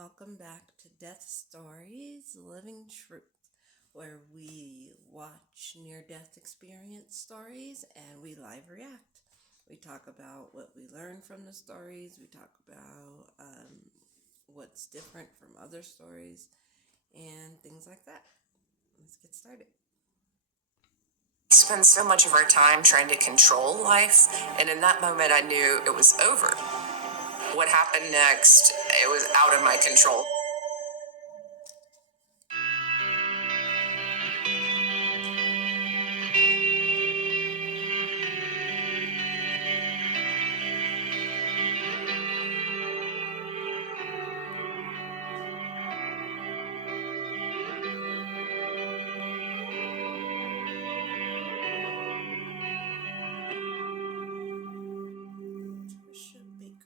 welcome back to Death Stories Living Truth, where we watch near death experience stories and we live react. We talk about what we learned from the stories, we talk about what's different from other stories, and things like that. Let's get started. We spend so much of our time trying to control life, and in that moment I knew it was over. What happened next, it was out of my control. Tricia Barker.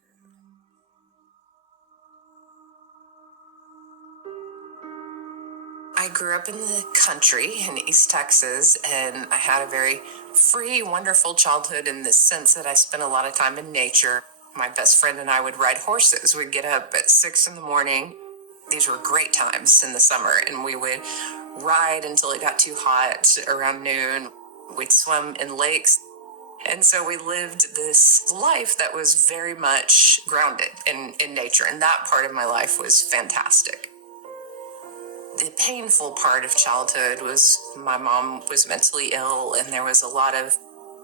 I grew up in the country in East Texas, and I had a very free, wonderful childhood in the sense that I spent a lot of time in nature. My best friend and I would ride horses. We'd get up at 6 in the morning. These were great times in the summer, and we would ride until it got too hot around noon. We'd swim in lakes. And so we lived this life that was very much grounded in nature. And that part of my life was fantastic. The painful part of childhood was my mom was mentally ill, and there was a lot of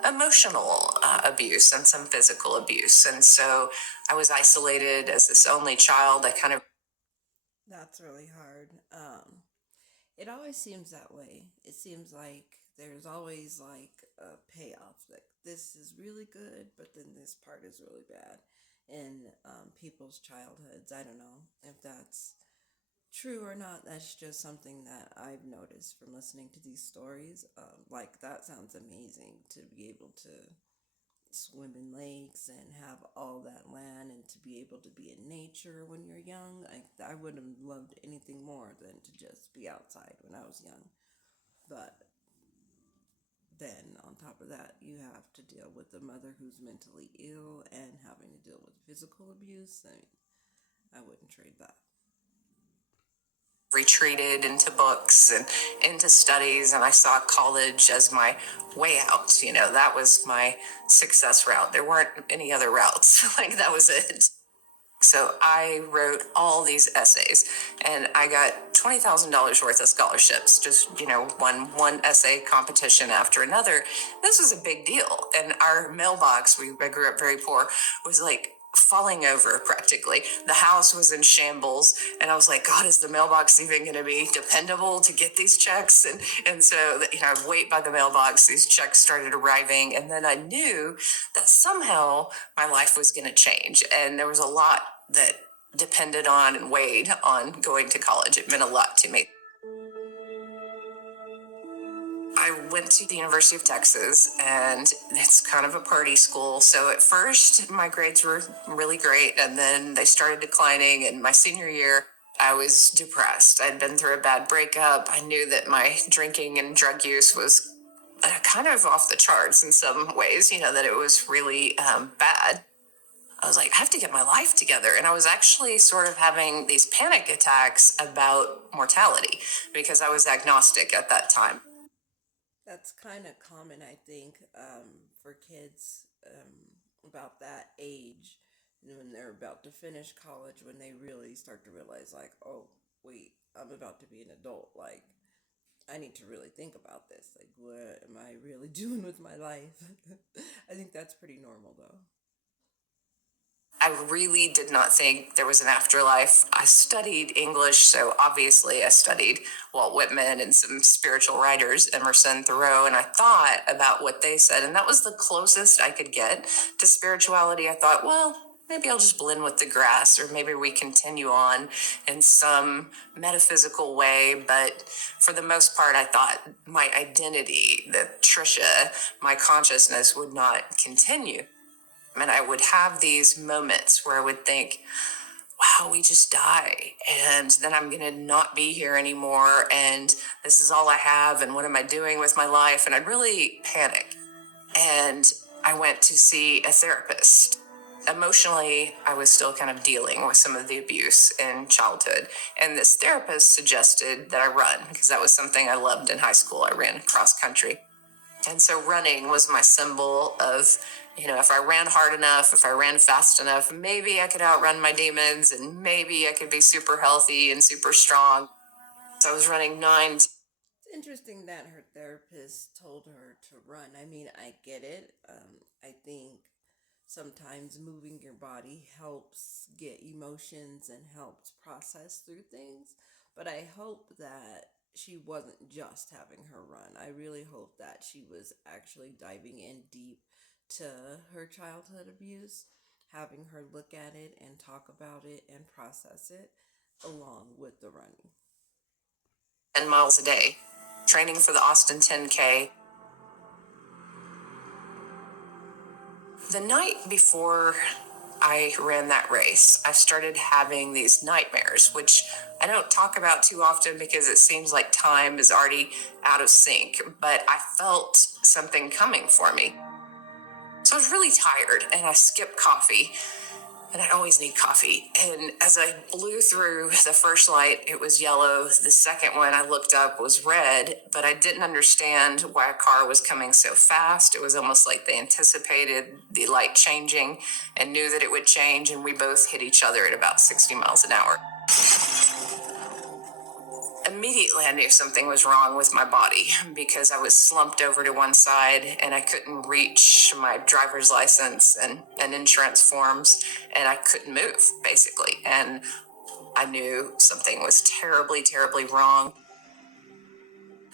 emotional abuse and some physical abuse. And so I was isolated as this only child. That's really hard. It always seems that way. It seems like there's always like a payoff. Like this is really good, but then this part is really bad in people's childhoods. I don't know if that's true or not. That's just something that I've noticed from listening to these stories. Like that sounds amazing to be able to swim in lakes and have all that land and to be able to be in nature when you're young. I would have loved anything more than to just be outside when I was young. But then on top of that, you have to deal with a mother who's mentally ill and having to deal with physical abuse. I wouldn't trade that. Retreated into books and into studies, and I saw college as my way out. That was my success route. There weren't any other routes. Like, that was it. So I wrote all these essays, and I got $20,000 worth of scholarships. Just, won one essay competition after another. This was a big deal. And our mailbox, I grew up very poor, was like falling over practically. The house was in shambles, and I was like, God, is the mailbox even going to be dependable to get these checks? And so, I'd wait by the mailbox. These checks started arriving, and then I knew that somehow my life was going to change. And there was a lot that depended on and weighed on going to college. It meant a lot to me. I went to the University of Texas, and it's kind of a party school. So at first, my grades were really great, and then they started declining. And my senior year, I was depressed. I'd been through a bad breakup. I knew that my drinking and drug use was kind of off the charts in some ways, that it was really bad. I was like, I have to get my life together. And I was actually sort of having these panic attacks about mortality because I was agnostic at that time. That's kind of common, I think, for kids about that age, when they're about to finish college, when they really start to realize, like, oh, wait, I'm about to be an adult. Like, I need to really think about this. Like, what am I really doing with my life? I think that's pretty normal, though. I really did not think there was an afterlife. I studied English, so obviously I studied Walt Whitman and some spiritual writers, Emerson, Thoreau, and I thought about what they said, and that was the closest I could get to spirituality. I thought, well, maybe I'll just blend with the grass, or maybe we continue on in some metaphysical way. But for the most part, I thought my identity, the Tricia, my consciousness would not continue. And I would have these moments where I would think, wow, we just die. And then I'm going to not be here anymore. And this is all I have. And what am I doing with my life? And I'd really panic. And I went to see a therapist. Emotionally, I was still kind of dealing with some of the abuse in childhood. And this therapist suggested that I run because that was something I loved in high school. I ran cross country. And so running was my symbol of, if I ran hard enough, if I ran fast enough, maybe I could outrun my demons and maybe I could be super healthy and super strong. So I was running nine. It's interesting that her therapist told her to run. I mean, I get it. I think sometimes moving your body helps get emotions and helps process through things. But I hope that she wasn't just having her run. I really hope that she was actually diving in deep to her childhood abuse, having her look at it and talk about it and process it along with the running. 10 miles a day, training for the Austin 10K. The night before I ran that race, I started having these nightmares, which I don't talk about too often because it seems like time is already out of sync, but I felt something coming for me. So I was really tired and I skipped coffee, and I always need coffee. And as I blew through the first light, it was yellow. The second one I looked up was red, but I didn't understand why a car was coming so fast. It was almost like they anticipated the light changing and knew that it would change, and we both hit each other at about 60 miles an hour. Immediately, I knew something was wrong with my body because I was slumped over to one side and I couldn't reach my driver's license and insurance forms, and I couldn't move, basically. And I knew something was terribly, terribly wrong.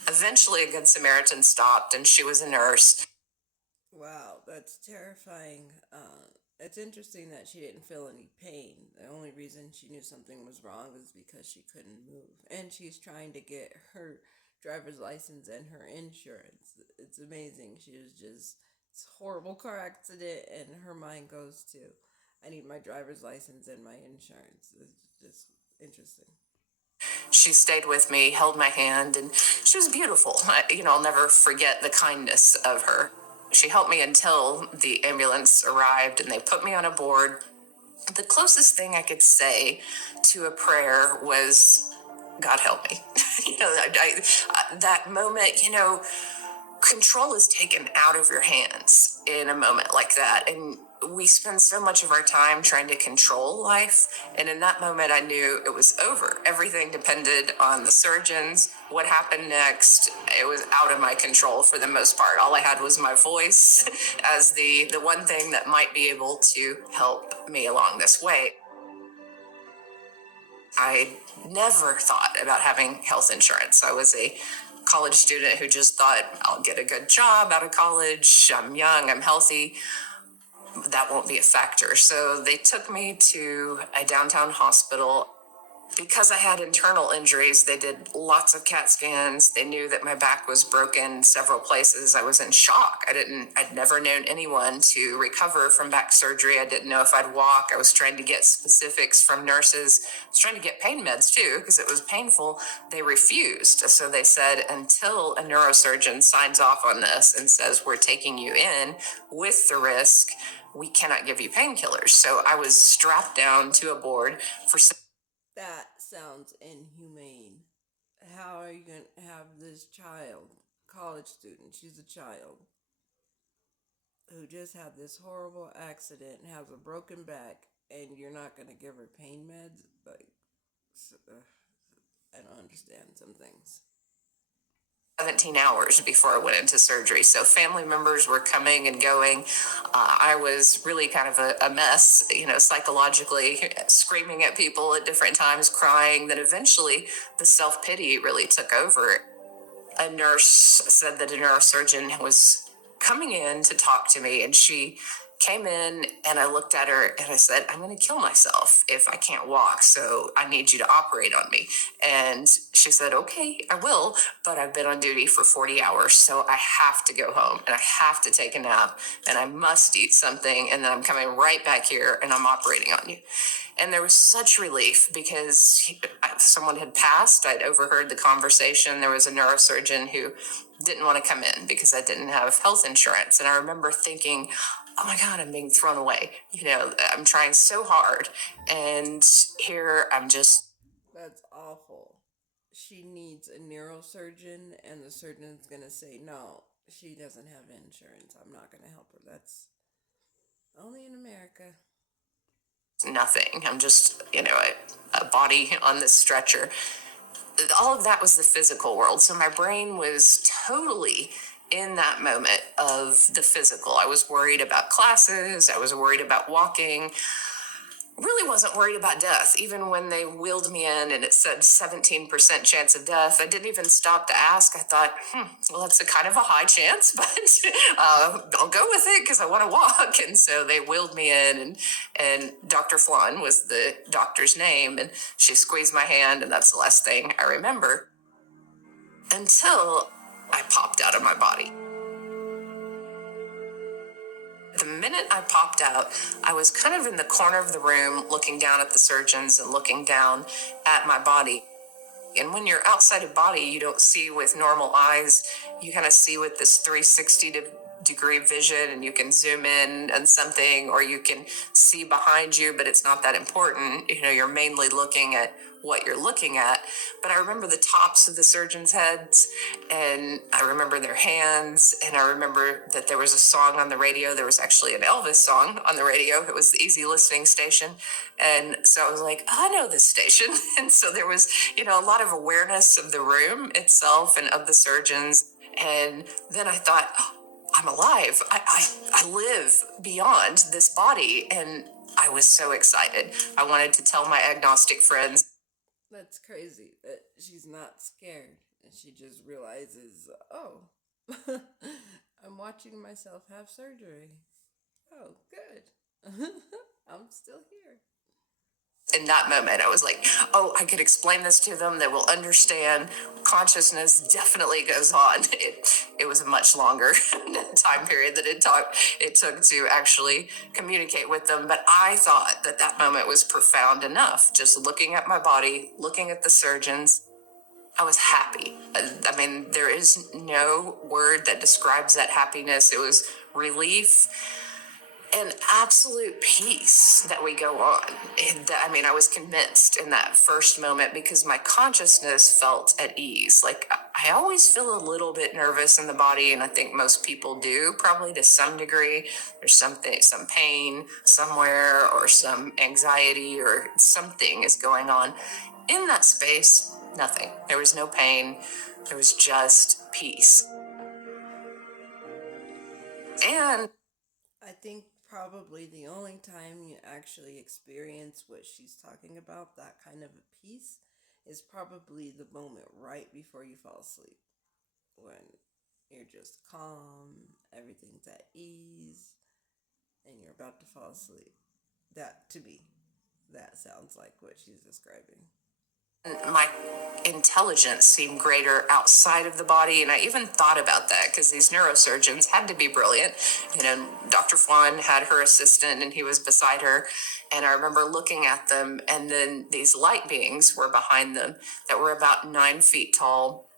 Eventually, a Good Samaritan stopped, and she was a nurse. Wow, that's terrifying. It's interesting that she didn't feel any pain. The only reason she knew something was wrong is because she couldn't move. And she's trying to get her driver's license and her insurance. It's amazing. She was just, it's a horrible car accident, and her mind goes to, I need my driver's license and my insurance. It's just interesting. She stayed with me, held my hand, and she was beautiful. I'll never forget the kindness of her. She helped me until the ambulance arrived and they put me on a board. The closest thing I could say to a prayer was, God help me. That moment, control is taken out of your hands in a moment like that. And we spend so much of our time trying to control life. And in that moment, I knew it was over. Everything depended on the surgeons. What happened next? It was out of my control for the most part. All I had was my voice as the one thing that might be able to help me along this way. I never thought about having health insurance. I was a college student who just thought, I'll get a good job out of college. I'm young, I'm healthy. That won't be a factor. So they took me to a downtown hospital. Because I had internal injuries, they did lots of CAT scans. They knew that my back was broken several places. I was in shock. I'd never known anyone to recover from back surgery. I didn't know if I'd walk. I was trying to get specifics from nurses. I was trying to get pain meds too, because it was painful. They refused. So they said, until a neurosurgeon signs off on this and says, we're taking you in with the risk, we cannot give you painkillers. So I was strapped down to a board for That sounds inhumane. How are you going to have this child, college student, she's a child, who just had this horrible accident and has a broken back, and you're not going to give her pain meds? Like, I don't understand some things. 17 hours before I went into surgery. So family members were coming and going. I was really kind of a mess, psychologically, screaming at people at different times, crying. Then eventually the self-pity really took over. A nurse said that a neurosurgeon was coming in to talk to me, and she came in, and I looked at her and I said, I'm going to kill myself if I can't walk, so I need you to operate on me. And she said, okay, I will, but I've been on duty for 40 hours, so I have to go home and I have to take a nap and I must eat something, and then I'm coming right back here and I'm operating on you. And there was such relief because someone had passed. I'd overheard the conversation. There was a neurosurgeon who didn't want to come in because I didn't have health insurance. And I remember thinking, oh my God, I'm being thrown away. I'm trying so hard. And here I'm just. That's awful. She needs a neurosurgeon, and the surgeon's gonna say, no, she doesn't have insurance. I'm not gonna help her. That's only in America. Nothing. I'm just, a body on this stretcher. All of that was the physical world. So my brain was totally in that moment of the physical. I was worried about classes. I was worried about walking. Really wasn't worried about death. Even when they wheeled me in and it said 17% chance of death, I didn't even stop to ask. I thought, well, that's a kind of a high chance, but I'll go with it because I want to walk. And so they wheeled me in, and Dr. Flan was the doctor's name, and she squeezed my hand, and that's the last thing I remember until I popped out of my body. The minute I popped out, I was kind of in the corner of the room looking down at the surgeons and looking down at my body. And when you're outside of body, you don't see with normal eyes. You kind of see with this 360-degree vision, and you can zoom in on something, or you can see behind you, but it's not that important. You're mainly looking at what you're looking at. But I remember the tops of the surgeons' heads, and I remember their hands, and I remember that there was a song on the radio. There was actually an Elvis song on the radio. It was the easy listening station. And so I was like, I know this station. And so there was, a lot of awareness of the room itself and of the surgeons. And then I thought, oh, I'm alive. I live beyond this body. And I was so excited. I wanted to tell my agnostic friends. That's crazy that she's not scared and she just realizes, oh, I'm watching myself have surgery. Oh, good. I'm still here. In that moment, I was like, oh, I could explain this to them. They will understand. Consciousness definitely goes on. It was a much longer time period that it took to actually communicate with them. But I thought that moment was profound enough. Just looking at my body, looking at the surgeons, I was happy. I mean, there is no word that describes that happiness. It was relief and absolute peace that we go on. I was convinced in that first moment because my consciousness felt at ease. Like, I always feel a little bit nervous in the body, and I think most people do, probably to some degree. There's some pain somewhere, or some anxiety, or something is going on. In that space, nothing. There was no pain. There was just peace. And I think probably the only time you actually experience what she's talking about, that kind of a peace, is probably the moment right before you fall asleep, when you're just calm, everything's at ease, and you're about to fall asleep. That, to me, that sounds like what she's describing. My intelligence seemed greater outside of the body, and I even thought about that because these neurosurgeons had to be brilliant. Dr. Flan had her assistant, and he was beside her, and I remember looking at them, and then these light beings were behind them that were about 9 feet tall.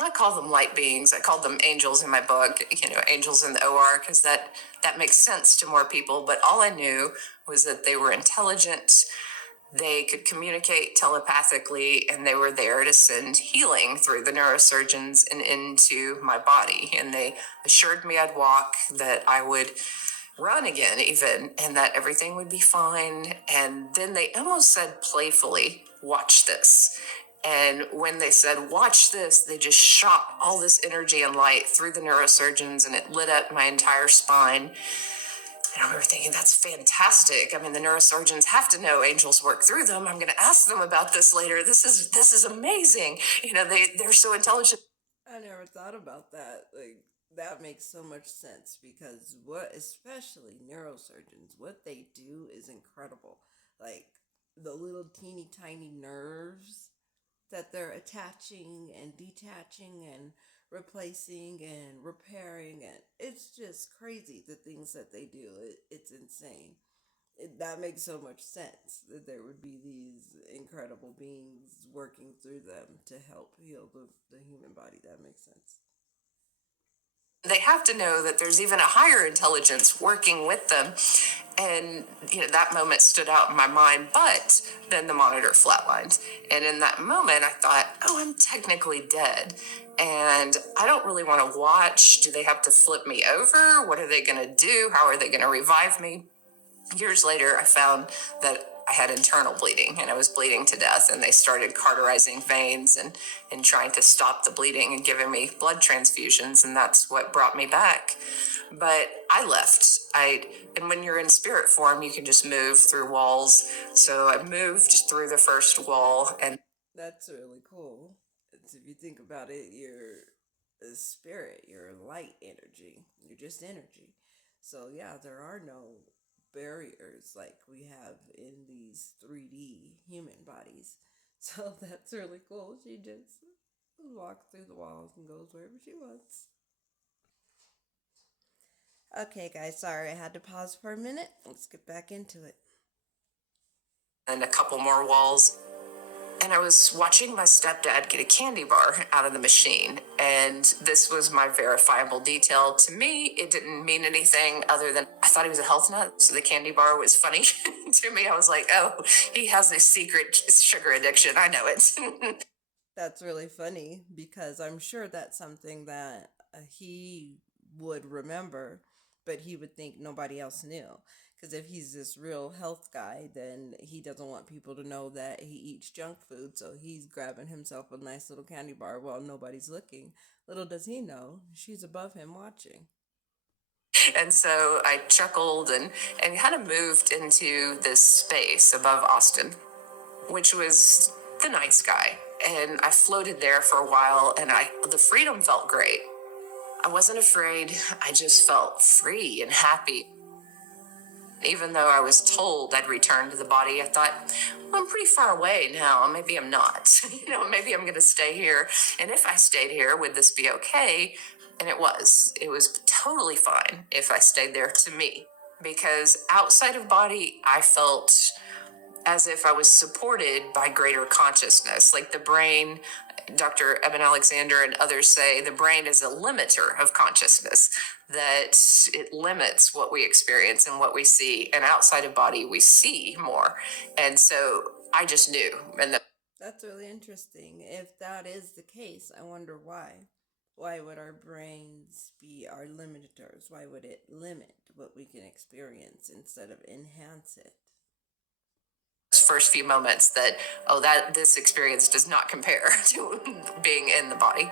I call them light beings. I called them angels in my book, angels in the OR, because that makes sense to more people. But all I knew was that they were intelligent. They could communicate telepathically, and they were there to send healing through the neurosurgeons and into my body. And they assured me I'd walk, that I would run again even, and that everything would be fine. And then they almost said playfully, watch this. And when they said, watch this, they just shot all this energy and light through the neurosurgeons, and it lit up my entire spine. And I remember thinking, that's fantastic. I mean, the neurosurgeons have to know angels work through them. I'm going to ask them about this later. This is amazing. They're so intelligent. I never thought about that. Like, that makes so much sense because especially neurosurgeons, what they do is incredible. Like, the little teeny tiny nerves that they're attaching and detaching and replacing and repairing, and it's just crazy the things that they do. It's insane. That makes so much sense that there would be these incredible beings working through them to help heal the human body. That makes sense. They have to know that there's even a higher intelligence working with them. And, that moment stood out in my mind, but then the monitor flatlined. And in that moment, I thought, oh, I'm technically dead. And I don't really want to watch. Do they have to flip me over? What are they going to do? How are they going to revive me? Years later, I found that I had internal bleeding and I was bleeding to death, and they started cauterizing veins and trying to stop the bleeding and giving me blood transfusions, and that's what brought me back. But I left. And when you're in spirit form, you can just move through walls. So I moved through the first wall, and That's really cool. If you think about it, you're a spirit, you're a light energy, you're just energy. So, yeah, there are no barriers like we have in these 3D human bodies. So, that's really cool. She just walks through the walls and goes wherever she wants. Okay, guys, sorry I had to pause for a minute. Let's get back into it. a couple more walls. And I was watching my stepdad get a candy bar out of the machine. And this was my verifiable detail. To me, it didn't mean anything other than I thought he was a health nut. So the candy bar was funny to me. I was like, oh, he has a secret sugar addiction. I know it. That's really funny because I'm sure that's something that he would remember, but he would think nobody else knew. Because if he's this real health guy, then he doesn't want people to know that he eats junk food. So he's grabbing himself a nice little candy bar while nobody's looking. Little does he know, she's above him watching. And so I chuckled and kind of moved into this space above Austin, which was the night sky. And I floated there for a while, and the freedom felt great. I wasn't afraid. I just felt free and happy. Even though I was told I'd return to the body, I thought, well, I'm pretty far away now. Maybe I'm not. Maybe I'm going to stay here. And if I stayed here, would this be okay? And it was. It was totally fine if I stayed there, to me. Because outside of body, I felt as if I was supported by greater consciousness. Like the brain, Dr. Eben Alexander and others say the brain is a limiter of consciousness, that it limits what we experience and what we see. And outside of body, we see more. And so I just knew. That's really interesting. If that is the case, I wonder why. Why would our brains be our limiters? Why would it limit what we can experience instead of enhance it? First few moments that, oh, that this experience does not compare to being in the body.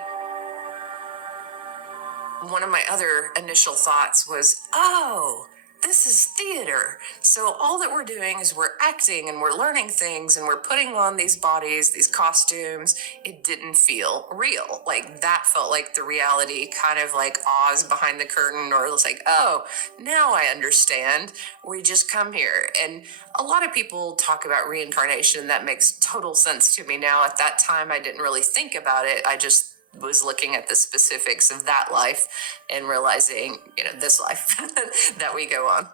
One of my other initial thoughts was, oh, this is theater. So all that we're doing is we're acting and we're learning things and we're putting on these bodies, these costumes. It didn't feel real. Like that felt like the reality, kind of like Oz behind the curtain, or it was like, oh, now I understand. We just come here. And a lot of people talk about reincarnation. That makes total sense to me now. At that time, I didn't really think about it. I just was looking at the specifics of that life and realizing, this life that we go on.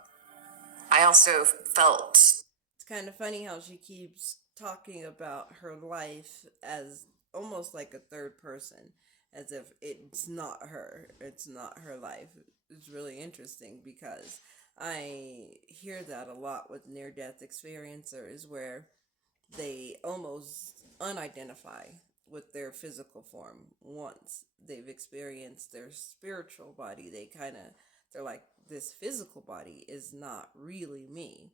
I also felt It's kind of funny how she keeps talking about her life as almost like a third person, as if it's not her, it's not her life. It's really interesting because I hear that a lot with near death experiencers where they almost unidentify with their physical form once they've experienced their spiritual body. They're like, this physical body is not really me.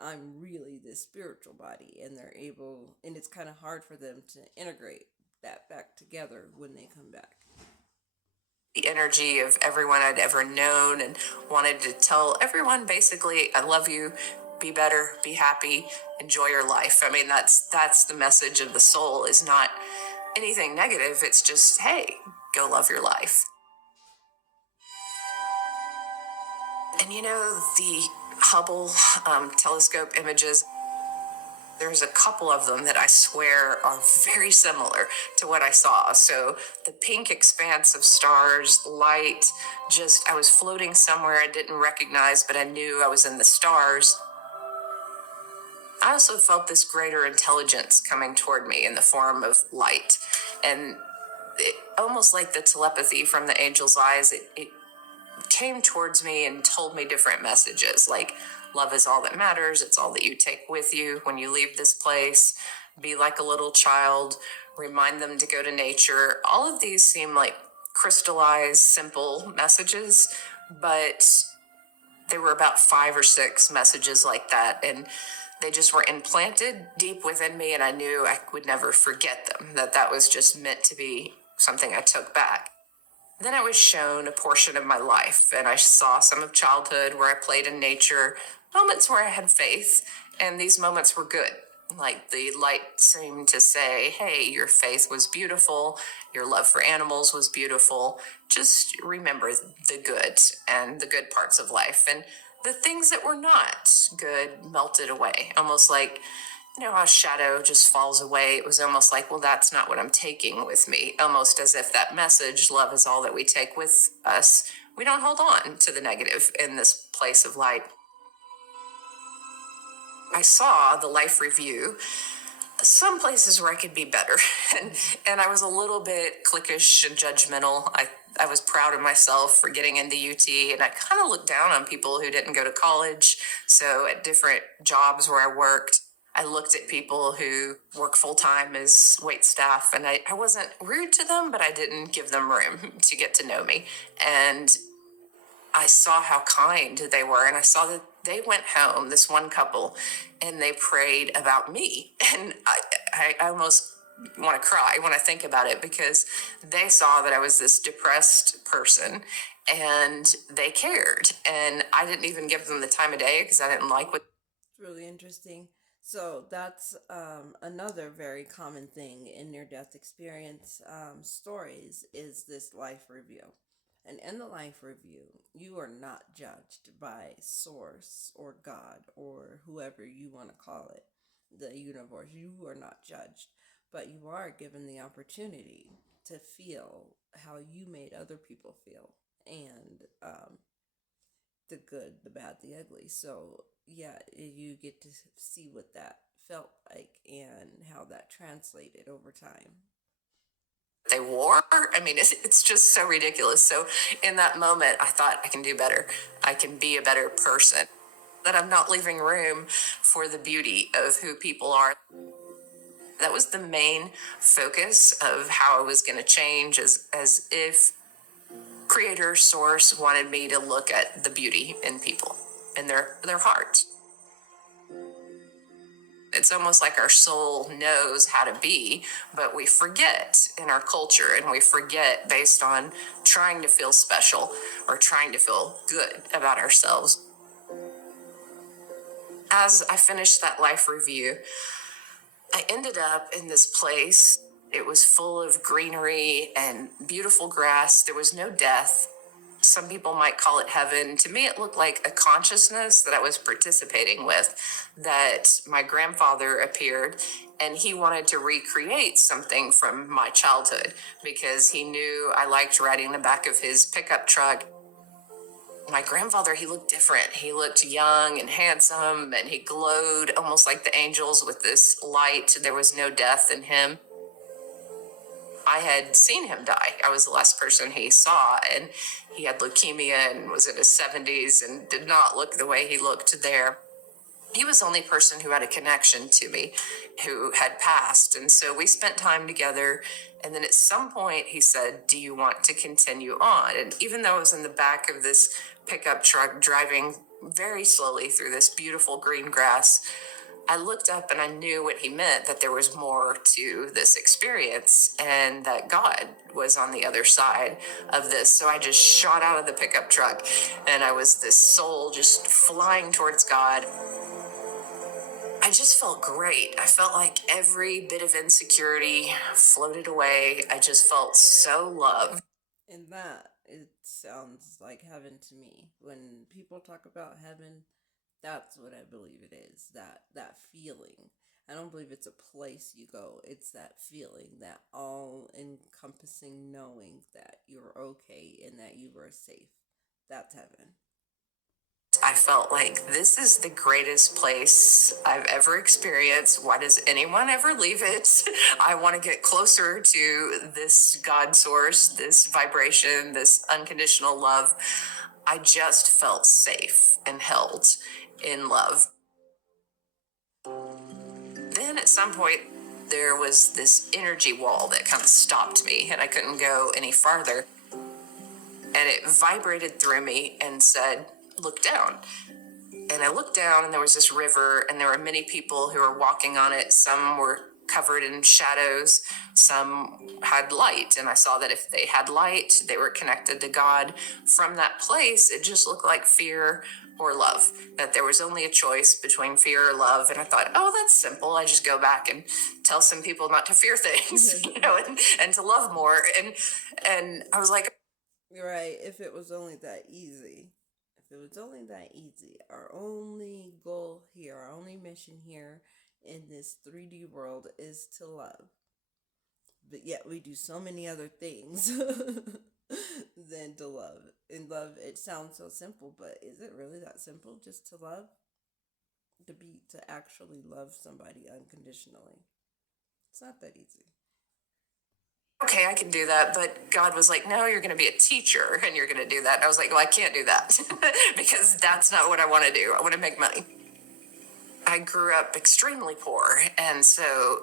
I'm really this spiritual body. And they're able, and it's kind of hard for them to integrate that back together when they come back. the energy of everyone I'd ever known and wanted to tell everyone basically, I love you, be better, be happy, enjoy your life. I mean, that's the message of the soul, is not anything negative. It's just, hey, go love your life. And the Hubble telescope images, there's a couple of them that I swear are very similar to what I saw. So the pink expanse of stars, light, I was floating somewhere I didn't recognize, but I knew I was in the stars. I also felt this greater intelligence coming toward me in the form of light. And almost like the telepathy from the angel's eyes, it came towards me and told me different messages like love is all that matters, it's all that you take with you when you leave this place, be like a little child, remind them to go to nature. All of these seem like crystallized simple messages, but there were about 5 or 6 messages like that, and they just were implanted deep within me, and I knew I would never forget them, that was just meant to be something I took back. Then I was shown a portion of my life, and I saw some of childhood where I played in nature, moments where I had faith, and these moments were good. Like the light seemed to say, hey, your faith was beautiful, your love for animals was beautiful. Just remember the good and the good parts of life. And the things that were not good melted away, almost like how shadow just falls away. It was almost like, well, that's not what I'm taking with me. Almost as if that message, love is all that we take with us. We don't hold on to the negative in this place of light. I saw the life review, some places where I could be better. And I was a little bit cliquish and judgmental. I was proud of myself for getting into UT, and I kind of looked down on people who didn't go to college. So at different jobs where I worked, I looked at people who work full-time as wait staff, and I wasn't rude to them, but I didn't give them room to get to know me. And I saw how kind they were, and I saw that they went home, this one couple, and they prayed about me. And I almost want to cry when I think about it, because they saw that I was this depressed person and they cared. And I didn't even give them the time of day because I didn't like what. It's really interesting. So that's another very common thing in near-death experience stories is this life review. And in the life review, you are not judged by source or God or whoever you want to call it, the universe. You are not judged, but you are given the opportunity to feel how you made other people feel, and the good, the bad, the ugly. So yeah, you get to see what that felt like and how that translated over time. They wore. I mean, it's just so ridiculous. So in that moment, I thought I can do better. I can be a better person. That I'm not leaving room for the beauty of who people are. That was the main focus of how I was going to change, as if creator source wanted me to look at the beauty in people and their hearts. It's almost like our soul knows how to be, but we forget in our culture, and we forget based on trying to feel special or trying to feel good about ourselves. As I finished that life review, I ended up in this place. It was full of greenery and beautiful grass. There was no death. Some people might call it heaven. To me, it looked like a consciousness that I was participating with, that my grandfather appeared and he wanted to recreate something from my childhood because he knew I liked riding in the back of his pickup truck. My grandfather, he looked different. He looked young and handsome, and he glowed almost like the angels with this light. There was no death in him. I had seen him die. I was the last person he saw, and he had leukemia and was in his 70s and did not look the way he looked there. He was the only person who had a connection to me, who had passed. And so we spent time together. And then at some point he said, do you want to continue on? And even though I was in the back of this pickup truck driving very slowly through this beautiful green grass, I looked up and I knew what he meant, that there was more to this experience and that God was on the other side of this. So I just shot out of the pickup truck, and I was this soul just flying towards God. I just felt great. I felt like every bit of insecurity floated away. I just felt so loved. And that, it sounds like heaven to me. When people talk about heaven, that's what I believe it is. That feeling. I don't believe it's a place you go. It's that feeling, that all encompassing knowing that you're okay and that you are safe. That's heaven. I felt like this is the greatest place I've ever experienced. Why does anyone ever leave it? I want to get closer to this God source, this vibration, this unconditional love. I just felt safe and held in love. Then at some point, there was this energy wall that kind of stopped me, and I couldn't go any farther. And it vibrated through me and said, "Look down." And I looked down, and there was this river, and there were many people who were walking on it. Some were covered in shadows, some had light. And I saw that if they had light, they were connected to God. From that place, it just looked like fear or love, that there was only a choice between fear or love. And I thought, oh, that's simple. I just go back and tell some people not to fear things, and to love more. And I was like, Right, if it was only that easy. If it was only that easy. Our only goal here, our only mission here in this 3D world is to love. But yet we do so many other things than to love. In love, it sounds so simple, but is it really that simple just to love? To actually love somebody unconditionally. It's not that easy. okay, I can do that. But God was like, no, you're going to be a teacher and you're going to do that. And I was like, well, I can't do that because that's not what I want to do. I want to make money. I grew up extremely poor, and so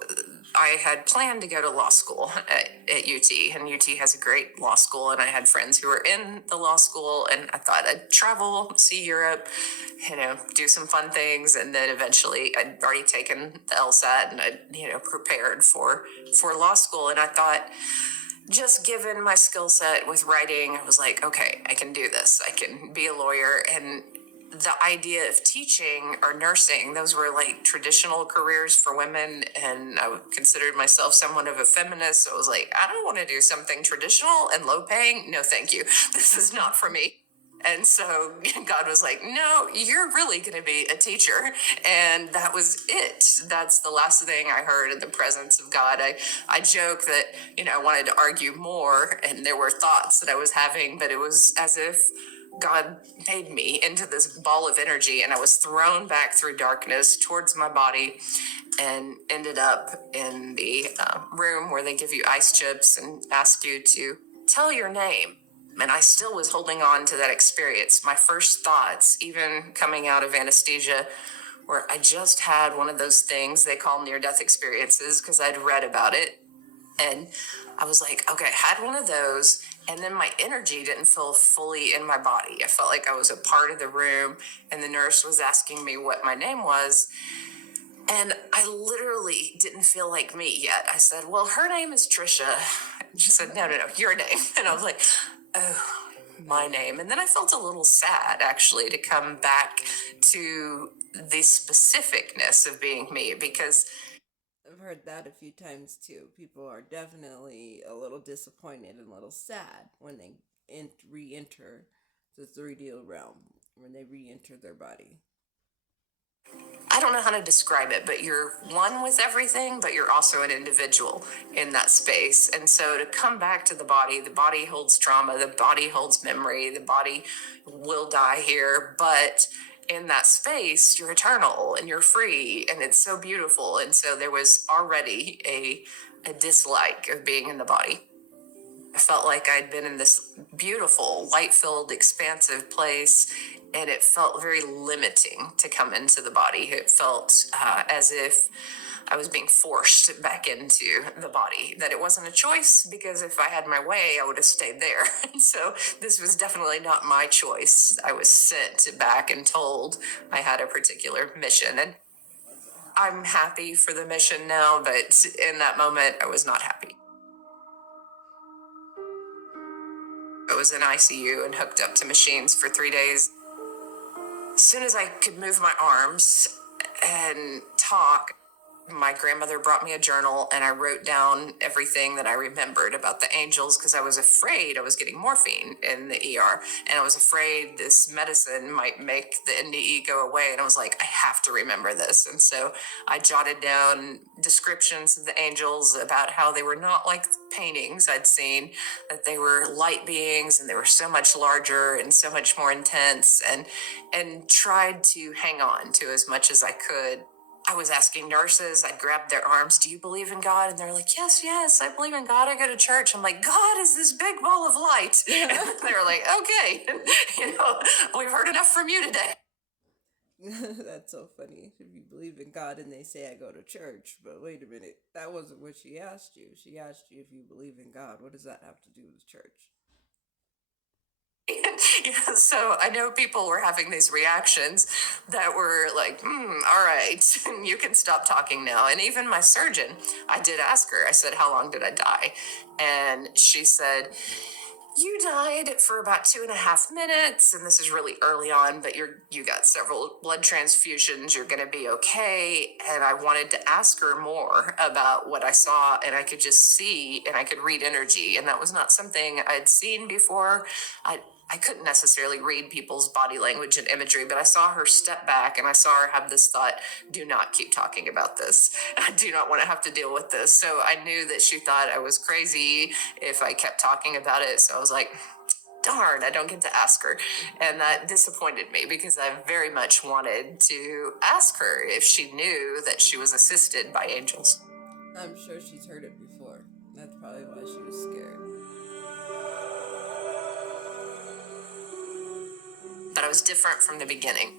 I had planned to go to law school at UT, and UT has a great law school, and I had friends who were in the law school, and I thought I'd travel, see Europe, do some fun things, and then eventually I'd already taken the LSAT, and I'd, prepared for law school, and I thought, just given my skill set with writing, I was like, okay, I can do this. I can be a lawyer. And the idea of teaching or nursing, those were like traditional careers for women. And I considered myself somewhat of a feminist. So I was like, I don't want to do something traditional and low paying. No, thank you. This is not for me. And so God was like, no, you're really going to be a teacher. And that was it. That's the last thing I heard in the presence of God. I joke that, I wanted to argue more, and there were thoughts that I was having, but it was as if God made me into this ball of energy, and I was thrown back through darkness towards my body and ended up in the room where they give you ice chips and ask you to tell your name. And I still was holding on to that experience. My first thoughts, even coming out of anesthesia, were I just had one of those things they call near-death experiences because I'd read about it. And I was like, okay, I had one of those. And then my energy didn't feel fully in my body. I felt like I was a part of the room, and the nurse was asking me what my name was. And I literally didn't feel like me yet. I said, well, her name is Tricia. And she said, no, your name. And I was like, oh, my name. And then I felt a little sad, actually, to come back to the specificness of being me, because I've heard that a few times too. People are definitely a little disappointed and a little sad when they re-enter the 3D realm, when they re-enter their body. I don't know how to describe it, but you're one with everything, but you're also an individual in that space. And so to come back to the body holds trauma, the body holds memory, the body will die here, but in that space, you're eternal and you're free, and it's so beautiful. And so there was already a dislike of being in the body. I felt like I'd been in this beautiful, light-filled, expansive place, and it felt very limiting to come into the body. It felt as if I was being forced back into the body, that it wasn't a choice, because if I had my way, I would have stayed there. And so this was definitely not my choice. I was sent back and told I had a particular mission. And I'm happy for the mission now, but in that moment, I was not happy. I was in ICU and hooked up to machines for 3 days. As soon as I could move my arms and talk, my grandmother brought me a journal, and I wrote down everything that I remembered about the angels, because I was afraid I was getting morphine in the ER, and I was afraid this medicine might make the NDE go away. And I was like, I have to remember this. And so I jotted down descriptions of the angels, about how they were not like paintings I'd seen, that they were light beings, and they were so much larger and so much more intense, and tried to hang on to as much as I could. I was asking nurses, I'd grab their arms, do you believe in God? And they're like, yes, yes, I believe in God. I go to church. I'm like, God is this big ball of light. And they're like, okay, we've heard enough from you today. That's so funny. If you believe in God and they say I go to church, but wait a minute, that wasn't what she asked you. She asked you if you believe in God. What does that have to do with church? Yeah, so I know people were having these reactions that were like, all right, you can stop talking now. And even my surgeon, I did ask her, I said, how long did I die? And she said, you died for about 2.5 minutes, and this is really early on, but you got several blood transfusions. You're going to be okay. And I wanted to ask her more about what I saw, and I could just see, and I could read energy, and that was not something I'd seen before. I couldn't necessarily read people's body language and imagery, but I saw her step back and I saw her have this thought, do not keep talking about this. I do not want to have to deal with this. So I knew that she thought I was crazy if I kept talking about it. So I was like, darn, I don't get to ask her. And that disappointed me because I very much wanted to ask her if she knew that she was assisted by angels. I'm sure she's heard it before. That's probably why she was scared. But I was different from the beginning.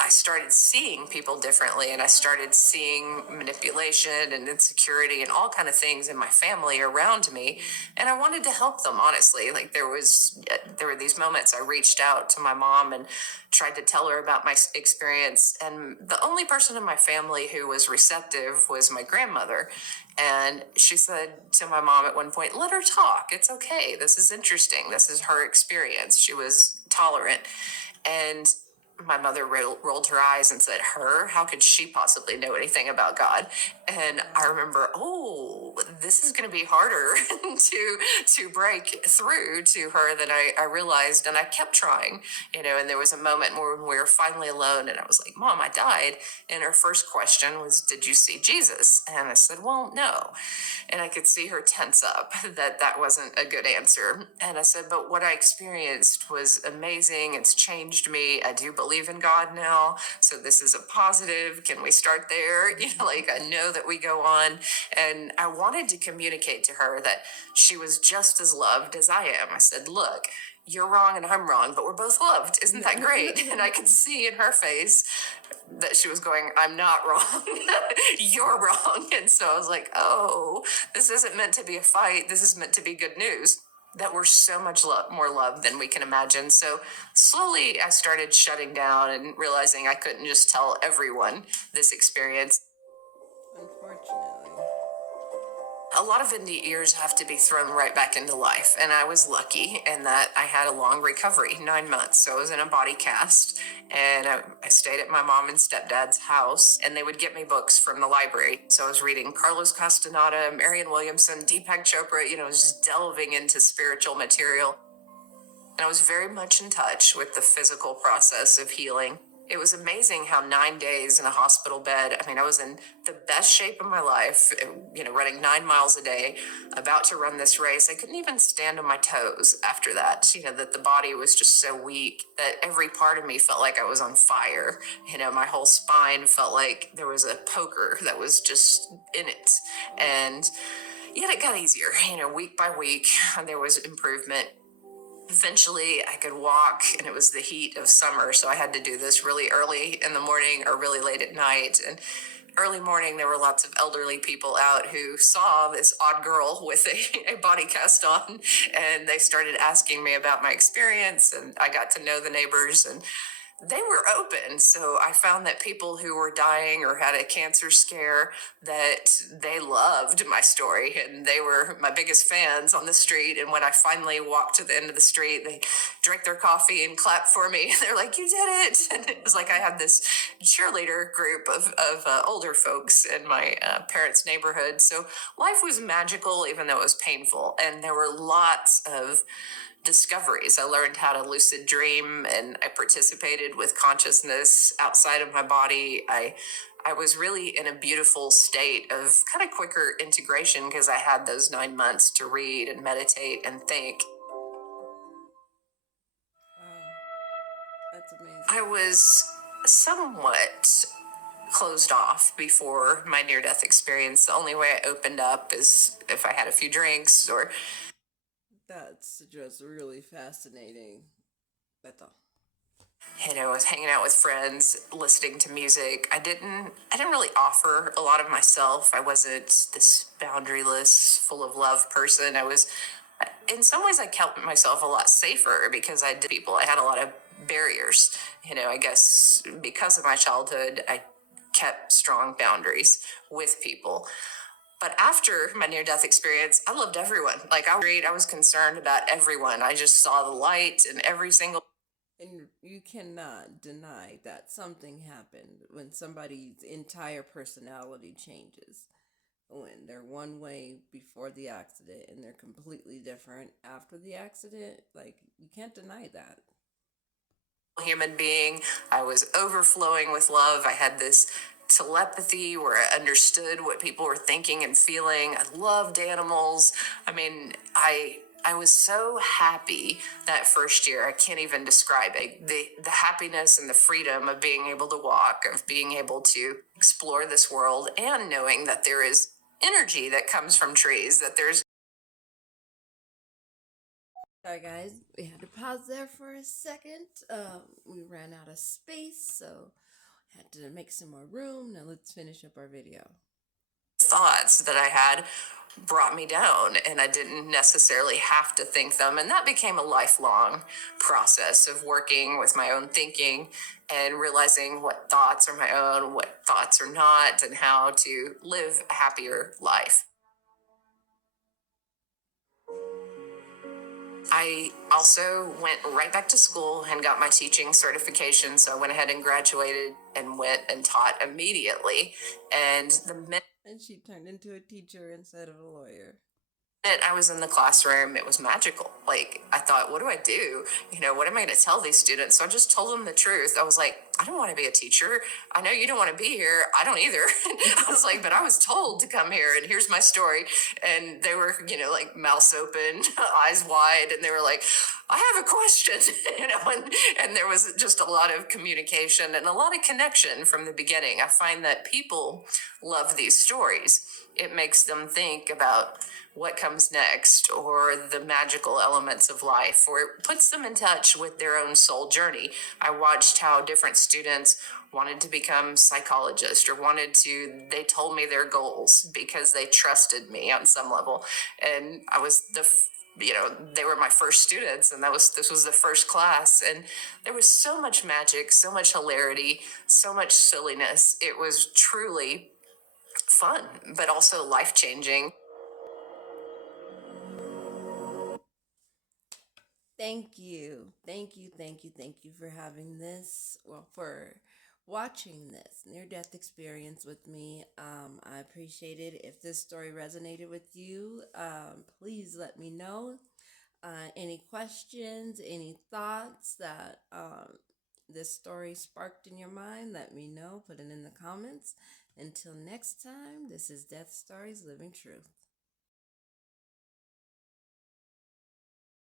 I started seeing people differently, and I started seeing manipulation and insecurity and all kind of things in my family around me, and I wanted to help them, honestly. Like there were these moments I reached out to my mom and tried to tell her about my experience, and the only person in my family who was receptive was my grandmother. And she said to my mom at one point, let her talk, it's okay, this is interesting, this is her experience. She was tolerant. And my mother rolled her eyes and said, her? How could she possibly know anything about God? And I remember, oh, this is going to be harder to break through to her than I realized. And I kept trying, and there was a moment where we were finally alone and I was like, Mom, I died. And her first question was, did you see Jesus? And I said, well, no. And I could see her tense up that wasn't a good answer. And I said, but what I experienced was amazing. It's changed me. I do believe in God now. So this is a positive. Can we start there? Like I know that we go on. And I wanted to communicate to her that she was just as loved as I am. I said, look, you're wrong and I'm wrong, but we're both loved. Isn't that great? And I could see in her face that she was going, I'm not wrong. You're wrong. And so I was like, oh, this isn't meant to be a fight. This is meant to be good news. That we're so much more love than we can imagine. So slowly I started shutting down and realizing I couldn't just tell everyone this experience. Unfortunately. A lot of indie ears have to be thrown right back into life. And I was lucky in that I had a long recovery, 9 months. So I was in a body cast and I stayed at my mom and stepdad's house and they would get me books from the library. So I was reading Carlos Castaneda, Marianne Williamson, Deepak Chopra, just delving into spiritual material. And I was very much in touch with the physical process of healing. It was amazing how 9 days in a hospital bed, I was in the best shape of my life, running 9 miles a day, about to run this race. I couldn't even stand on my toes after that, that the body was just so weak that every part of me felt like I was on fire. My whole spine felt like there was a poker that was just in it. And yet it got easier, week by week, there was improvement. Eventually I could walk, and it was the heat of summer, so I had to do this really early in the morning or really late at night. And early morning there were lots of elderly people out who saw this odd girl with a body cast on, and they started asking me about my experience, and I got to know the neighbors, and they were open. So I found that people who were dying or had a cancer scare, that they loved my story and they were my biggest fans on the street. And when I finally walked to the end of the street, they drank their coffee and clapped for me. They're like, you did it. And it was like I had this cheerleader group of older folks in my parents' neighborhood. So life was magical, even though it was painful. And there were lots of discoveries. I learned how to lucid dream, and I participated with consciousness outside of my body. I was really in a beautiful state of kind of quicker integration because I had those 9 months to read and meditate and think. Wow. That's amazing. I was somewhat closed off before my near death experience. The only way I opened up is if I had a few drinks or That's just really fascinating. That's all. I was hanging out with friends, listening to music. I didn't really offer a lot of myself. I wasn't this boundaryless, full of love person. In some ways, I kept myself a lot safer because I did people. I had a lot of barriers. I guess because of my childhood, I kept strong boundaries with people. But after my near death experience, I loved everyone. Like I was concerned about everyone. I just saw the light in every single. And you cannot deny that something happened when somebody's entire personality changes. When they're one way before the accident and they're completely different after the accident, like, you can't deny that. Human being. I was overflowing with love. I had this telepathy where I understood what people were thinking and feeling. I loved animals. I was so happy that first year. I can't even describe it. The happiness and the freedom of being able to walk, of being able to explore this world, and knowing that there is energy that comes from trees, that there's. Sorry, guys, we had to pause there for a second. We ran out of space, so had to make some more room. Now let's finish up our video. Thoughts that I had brought me down, and I didn't necessarily have to think them. And that became a lifelong process of working with my own thinking and realizing what thoughts are my own, what thoughts are not, and how to live a happier life. I also went right back to school and got my teaching certification. So I went ahead and graduated and went and taught immediately. And And she turned into a teacher instead of a lawyer. I was in the classroom, it was magical. Like, I thought, what do I do? What am I going to tell these students? So I just told them the truth. I was like, I don't want to be a teacher. I know you don't want to be here. I don't either. I was like, but I was told to come here, and here's my story. And they were, like mouths open, eyes wide, and they were like, I have a question, and there was just a lot of communication and a lot of connection from the beginning. I find that people love these stories. It makes them think about what comes next or the magical elements of life, or it puts them in touch with their own soul journey. I watched how different students wanted to become psychologists or they told me their goals because they trusted me on some level. And I was they were my first students, and this was the first class, and there was so much magic, so much hilarity, so much silliness. It was truly fun, but also life changing. Thank you. Thank you, thank you, thank you for having this, well, for watching this near death experience with me. I appreciate it. If this story resonated with you, please let me know. Any questions, any thoughts that this story sparked in your mind, let me know. Put it in the comments. Until next time, this is Death Stories Living Truth.